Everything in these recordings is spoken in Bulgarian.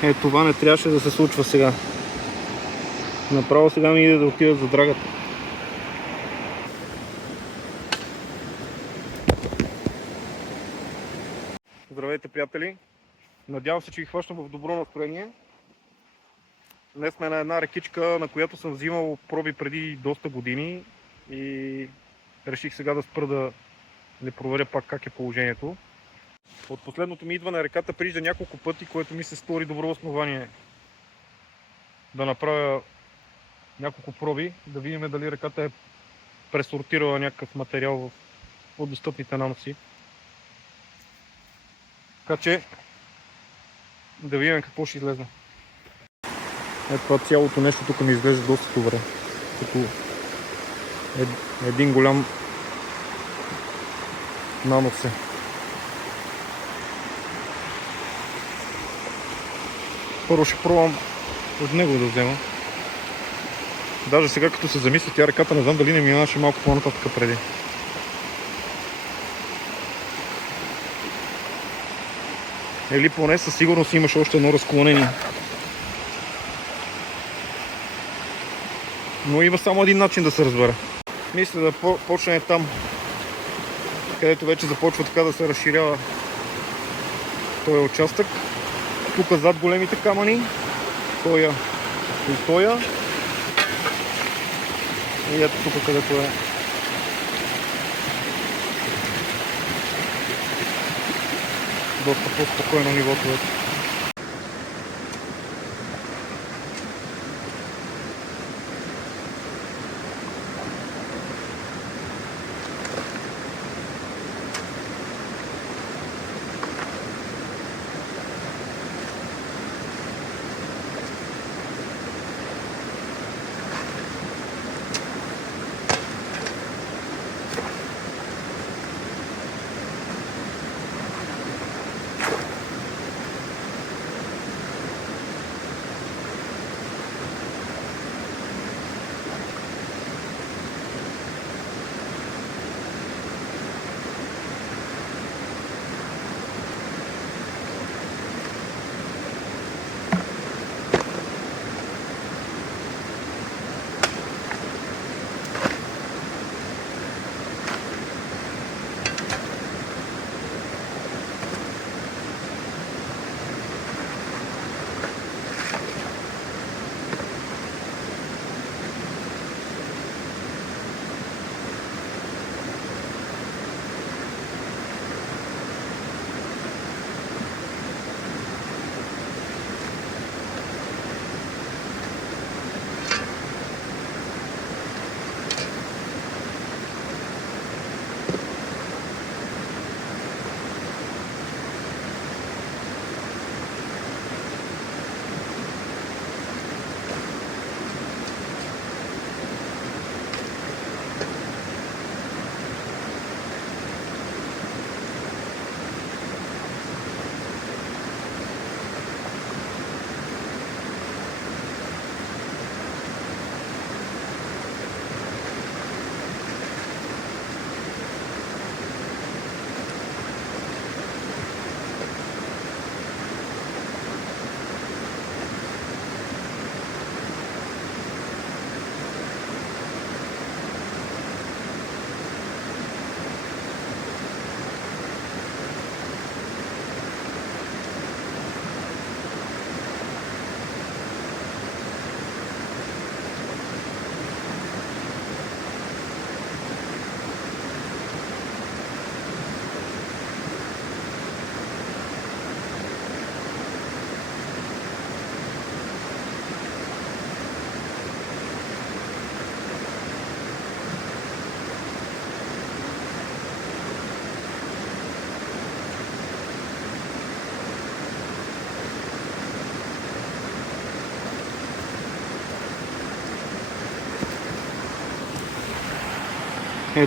Това не трябваше да се случва сега. Направо сега ми иде да отидат за драгата. Здравейте, приятели! Надявам се, че ви хващам в добро настроение. Днес сме на една рекичка, на която съм взимал проби преди доста години и реших сега да спра да не проверя пак как е положението. От последното ми идване реката прижда няколко пъти, което ми се стори добро основание да направя няколко проби, да видим дали реката е пресортирала някакъв материал в достъпните наноси. Така че да видим какво ще излезе. Ето това цялото нещо тук ми изглежда доста добре. Като един голям нанос е. Първо ще пробвам от него да взема. Даже сега като се замисля, тя реката не знам дали не минаваше малко по-нататък преди. Или поне със сигурност имаше още едно разклонение. Но има само един начин да се разбере. Мисля да почне там, където вече започва така да се разширява този участък. Тук зад големите камъни, тоя и тоя. И ето тук където е. Доста по-спокойно нивото вече.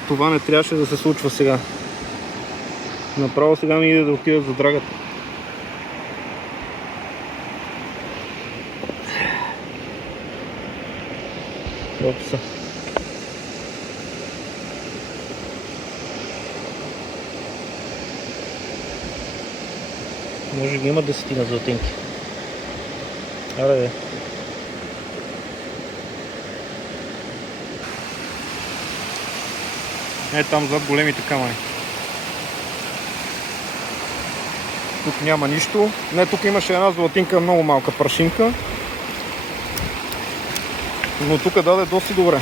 Това не трябваше да се случва сега. Направо сега ми иде да отидат за драгата. Опса. Може би има 10 златинки. Аре. Е, там зад големите камъни. Тук няма нищо. Не, тук имаше една златинка, много малка прашинка. Но тук даде доста добре.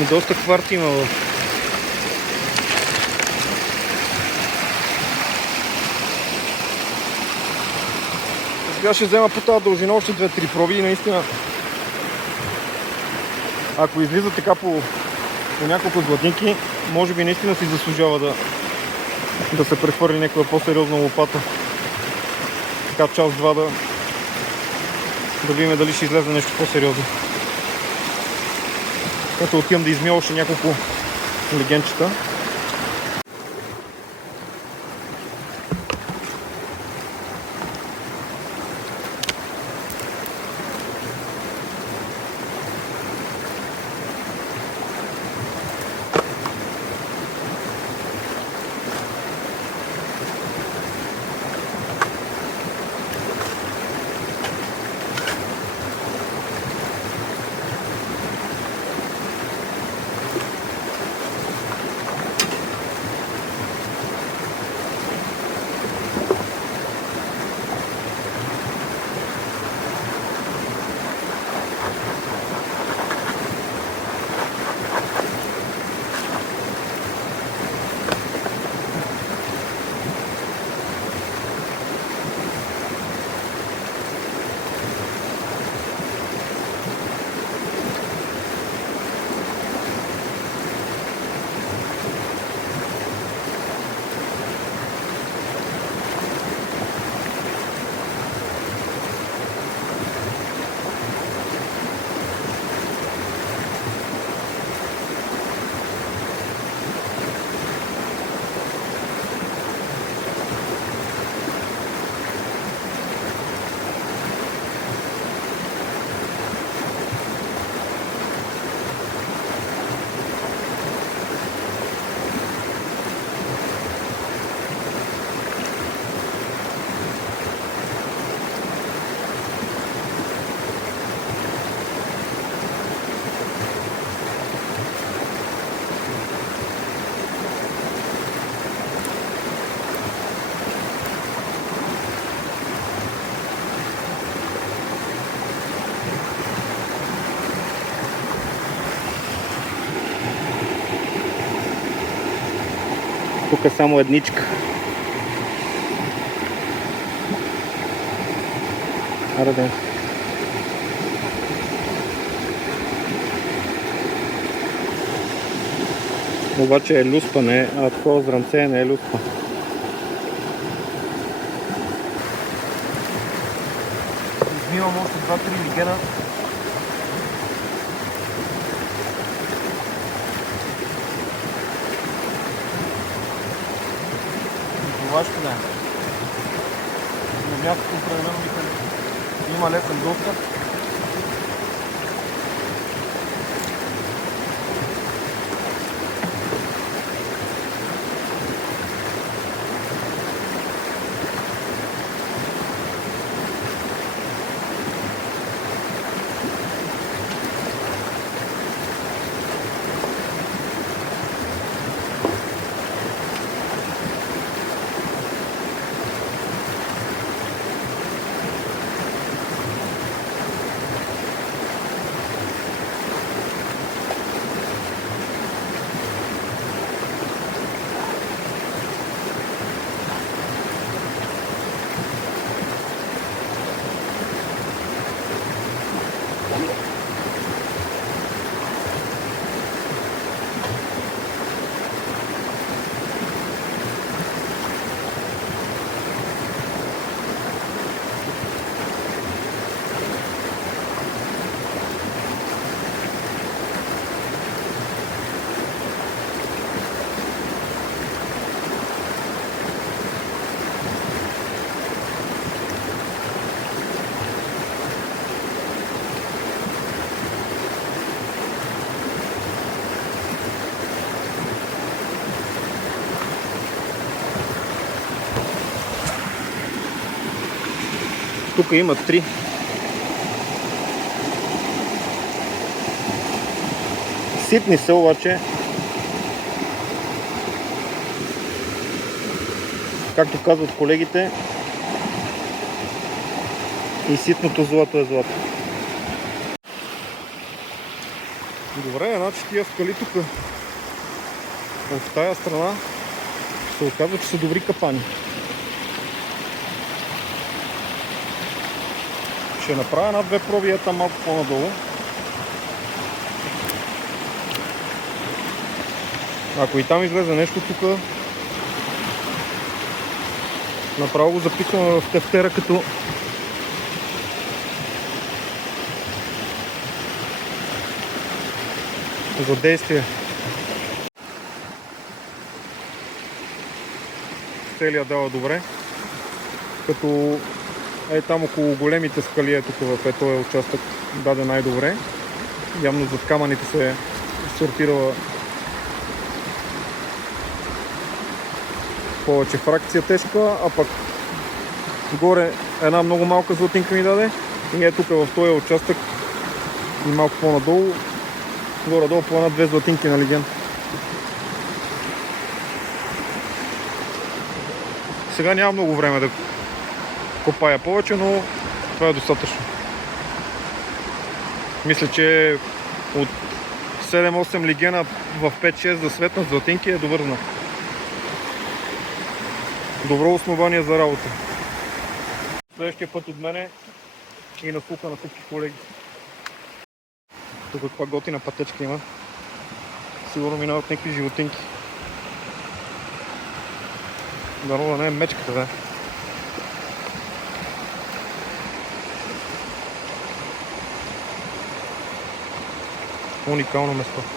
И доста кварти има в. Сега ще взема по тази дължина още 2-3 проби и наистина, ако излиза така по няколко златинки, може би наистина си заслужава да се прехвърли някаква по-сериозна лопата. Така час-два да видим дали ще излезе нещо по-сериозно. Като отивам да измия още няколко легенчета. Тук е само едничка. Аре. Обаче е люспа, не, а такова зранце не е люспа. Измивам още 2-3 лигена. Това ще да е. На мястото определено има лесен достъп. Тук има 3. Ситни са обаче. Както казват колегите, и ситното злато е злато. Добре, значи тия скали тук от тая страна се оказва, че са добри капани. Ще направя една-две проби там малко по-надолу. Ако и там излезе нещо тук, направо го записвам в тефтера като за действие. Целия дава добре, като там около големите скали е тук в този участък даде най-добре. Явно зад камъните се е сортирала повече фракция тежка, а пък горе една много малка златинка ми даде и е тук в този участък и малко по-надолу, горе-долу по една-две златинки на леген. Сега няма много време да копая повече, но това е достатъчно. Мисля, че от 7-8 легена в 5-6 за светнат златинки е добър знак. Добро основание за работа. Следващия път от мене и на слуха на всички колеги. Тук каква готина пътечка има. Сигурно минават някакви животинки. Дано да не е мечката, да. Уникално место.